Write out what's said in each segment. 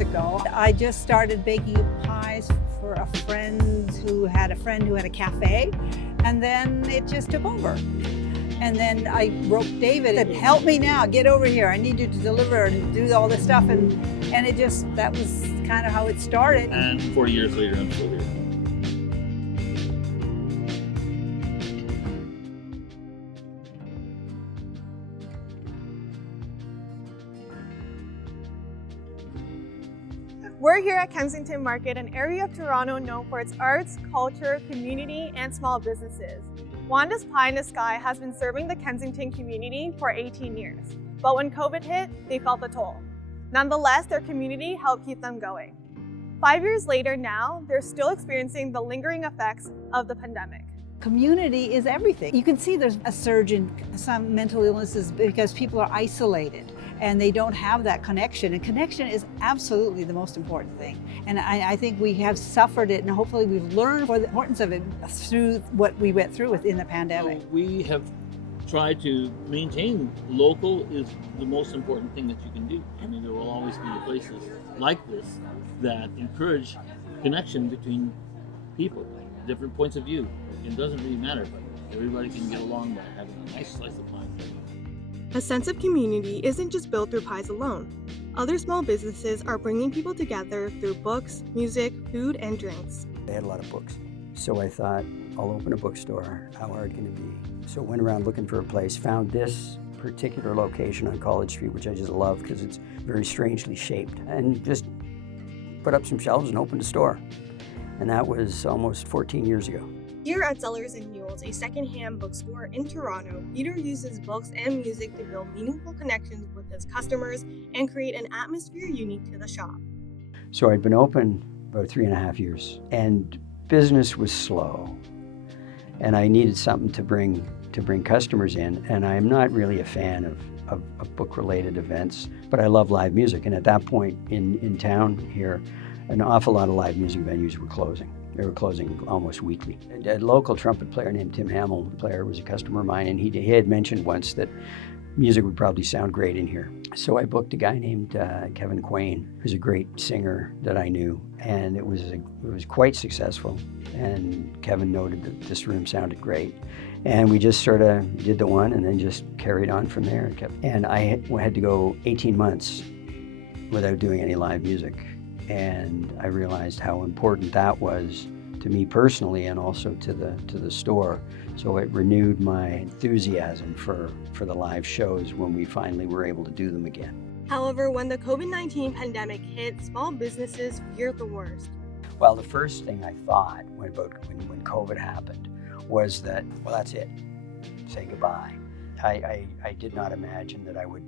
years ago. I just started baking pies for a friend who had a cafe, and then it just took over. And then I wrote David and help me now, get over here. I need you to deliver and do all this stuff. And that was kind of how it started. And 4 years later, I'm still here. We're here at Kensington Market, an area of Toronto known for its arts, culture, community, and small businesses. Wanda's Pie in the Sky has been serving the Kensington community for 18 years, but when COVID hit, they felt the toll. Nonetheless, their community helped keep them going. 5 years later now, they're still experiencing the lingering effects of the pandemic. Community is everything. You can see there's a surge in some mental illnesses because people are isolated and they don't have that connection. And connection is absolutely the most important thing. And I think we have suffered it, and hopefully we've learned the importance of it through what we went through within the pandemic. So we have tried to maintain local is the most important thing that you can do. I mean, there will always be places like this that encourage connection between people, different points of view. It doesn't really matter, but everybody can get along by having a nice slice of pie. A sense of community isn't just built through pies alone. Other small businesses are bringing people together through books, music, food, and drinks. They had a lot of books. So I thought, I'll open a bookstore. How hard can it be? So I went around looking for a place, found this particular location on College Street, which I just love because it's very strangely shaped, and just put up some shelves and opened a store. And that was almost 14 years ago. Here at Zellers & Newell's, a secondhand bookstore in Toronto, Peter uses books and music to build meaningful connections with his customers and create an atmosphere unique to the shop. So I'd been open about 3.5 years, and business was slow. And I needed something to bring customers in, and I'm not really a fan of book-related events, but I love live music. And at that point in town here, an awful lot of live music venues were closing. They were closing almost weekly. A local trumpet player named Tim Hamill, the player, was a customer of mine, and he had mentioned once that music would probably sound great in here. So I booked a guy named Kevin Quain, who's a great singer that I knew, and it was quite successful. And Kevin noted that this room sounded great, and we just sort of did the one, and then just carried on from there. And I had to go 18 months without doing any live music. And I realized how important that was to me personally, and also to the store. So it renewed my enthusiasm for the live shows when we finally were able to do them again. However, when the COVID-19 pandemic hit, small businesses feared the worst. Well, the first thing I thought when COVID happened was that, well, that's it. Say goodbye. I did not imagine that I would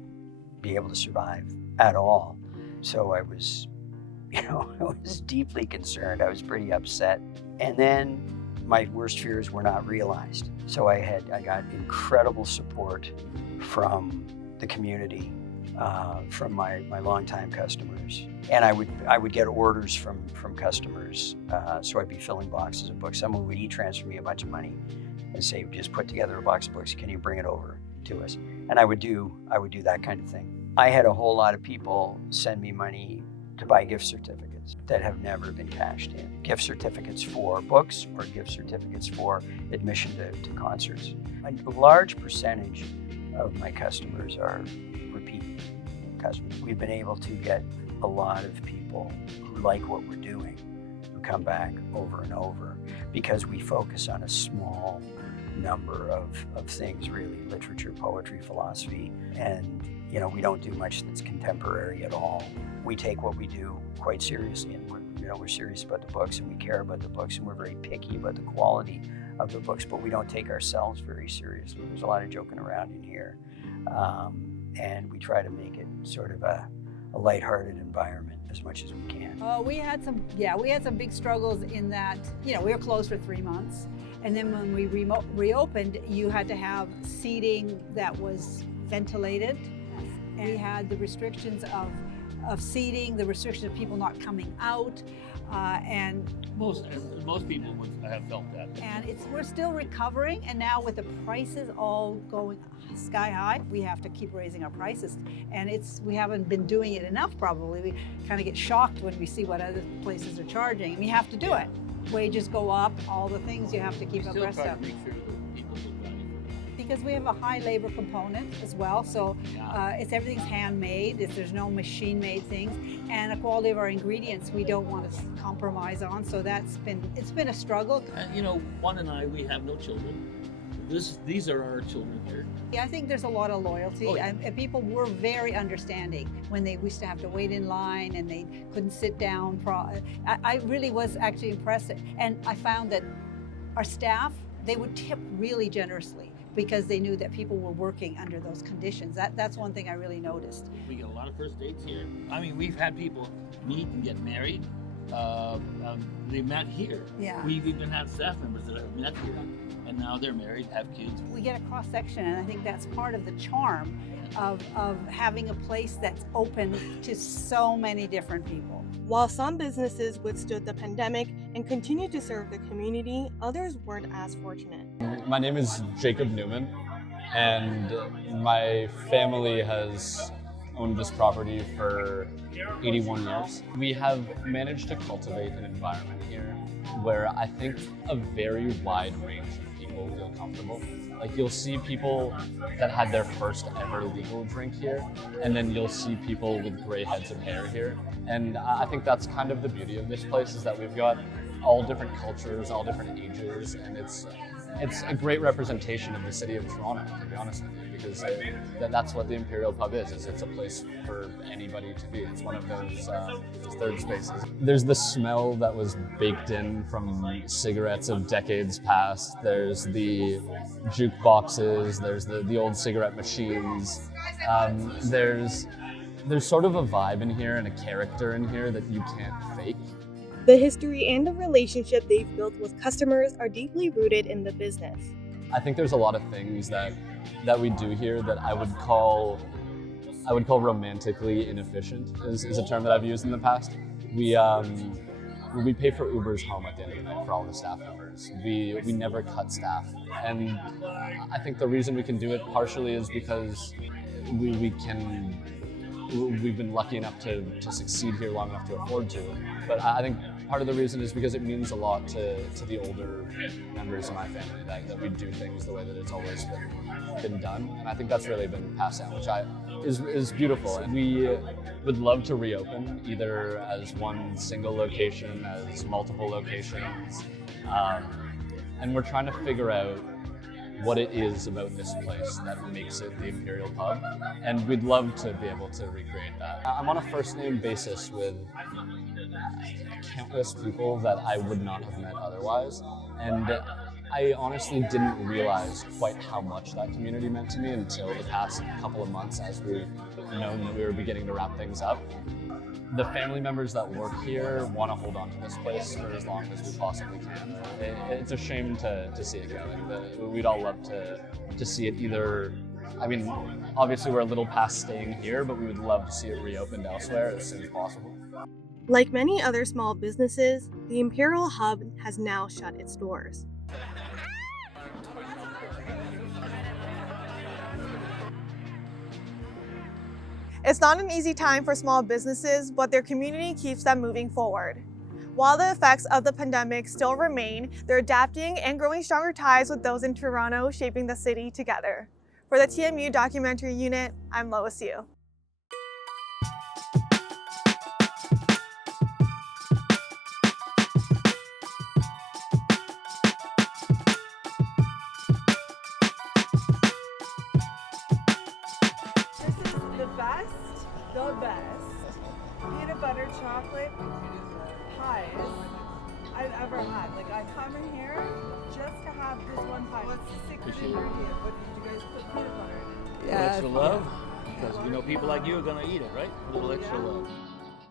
be able to survive at all. So I was deeply concerned. I was pretty upset. And then my worst fears were not realized. So I got incredible support from the community, from my longtime customers. And I would get orders from customers. So I'd be filling boxes of books. Someone would e-transfer me a bunch of money and say, just put together a box of books, can you bring it over to us? And I would do that kind of thing. I had a whole lot of people send me money to buy gift certificates that have never been cashed in. Gift certificates for books or gift certificates for admission to concerts. A large percentage of my customers are repeat customers. We've been able to get a lot of people who like what we're doing, who come back over and over, because we focus on a small number of things, really: literature, poetry, philosophy, and we don't do much that's contemporary at all. We take what we do quite seriously, and we're serious about the books, and we care about the books, and we're very picky about the quality of the books, but we don't take ourselves very seriously. There's a lot of joking around in here, and we try to make it sort of a lighthearted environment as much as we can. We had some big struggles in that, we were closed for 3 months, and then when we reopened, you had to have seating that was ventilated. And we had the restrictions of seating, the restrictions of people not coming out. and Most people would have felt that. we're still recovering, and now with the prices all going sky high, we have to keep raising our prices, and we haven't been doing it enough probably. We kind of get shocked when we see what other places are charging, and we have to do it. Wages go up, all the things you have to keep abreast Still try of. to make sure that people look value. Because we have a high labor component as well, so everything's handmade. There's no machine-made things, and the quality of our ingredients we don't want to compromise on. So it's been a struggle. Juan and I, we have no children. These are our children here. Yeah, I think there's a lot of loyalty, and people were very understanding when they used to have to wait in line and they couldn't sit down. I really was actually impressed, and I found that our staff, they would tip really generously, because they knew that people were working under those conditions. That's one thing I really noticed. We get a lot of first dates here. I mean, we've had people meet and get married. They met here. Yeah. We've even had staff members that have met here, and now they're married, have kids. We get a cross section, and I think that's part of the charm of having a place that's open to so many different people. While some businesses withstood the pandemic and continued to serve the community, others weren't as fortunate. My name is Jacob Newman, and my family has owned this property for 81 years. We have managed to cultivate an environment here where I think a very wide range of people feel comfortable. Like, you'll see people that had their first ever legal drink here, and then you'll see people with gray heads of hair here. And I think that's kind of the beauty of this place, is that we've got all different cultures, all different ages, and it's a great representation of the city of Toronto, to be honest with you, because that's what the Imperial Pub is. It's a place for anybody to be. It's one of those third spaces. There's the smell that was baked in from cigarettes of decades past. There's the jukeboxes. There's the old cigarette machines. There's sort of a vibe in here and a character in here that you can't fake. The history and the relationship they've built with customers are deeply rooted in the business. I think there's a lot of things that we do here that I would call romantically inefficient, is a term that I've used in the past. We pay for Ubers home at the end of the night for all the staff members. We never cut staff, and I think the reason we can do it partially is because we've been lucky enough to succeed here long enough to afford to. But I think part of the reason is because it means a lot to the older members of my family that we do things the way that it's always been done. And I think that's really been passed down, which is beautiful. And we would love to reopen, either as one single location, as multiple locations. And we're trying to figure out what it is about this place that makes it the Imperial Pub, and we'd love to be able to recreate that. I'm on a first name basis with countless people that I would not have met otherwise, and I honestly didn't realize quite how much that community meant to me until the past couple of months, as we've known that we were beginning to wrap things up. The family members that work here want to hold on to this place for as long as we possibly can. It's a shame to see it go. And we'd all love to see it either, I mean, obviously we're a little past staying here, but we would love to see it reopened elsewhere as soon as possible. Like many other small businesses, the Imperial Hub has now shut its doors. It's not an easy time for small businesses, but their community keeps them moving forward. While the effects of the pandemic still remain, they're adapting and growing stronger ties with those in Toronto, shaping the city together. For the TMU Documentary Unit, I'm Lois Yu. The best peanut butter chocolate pies I've ever had. Like, I come in here just to have this one pie. What's the secret ingredient? What did you guys put peanut butter in it? Extra love, because we know people like you are going to eat it, right? A little extra love.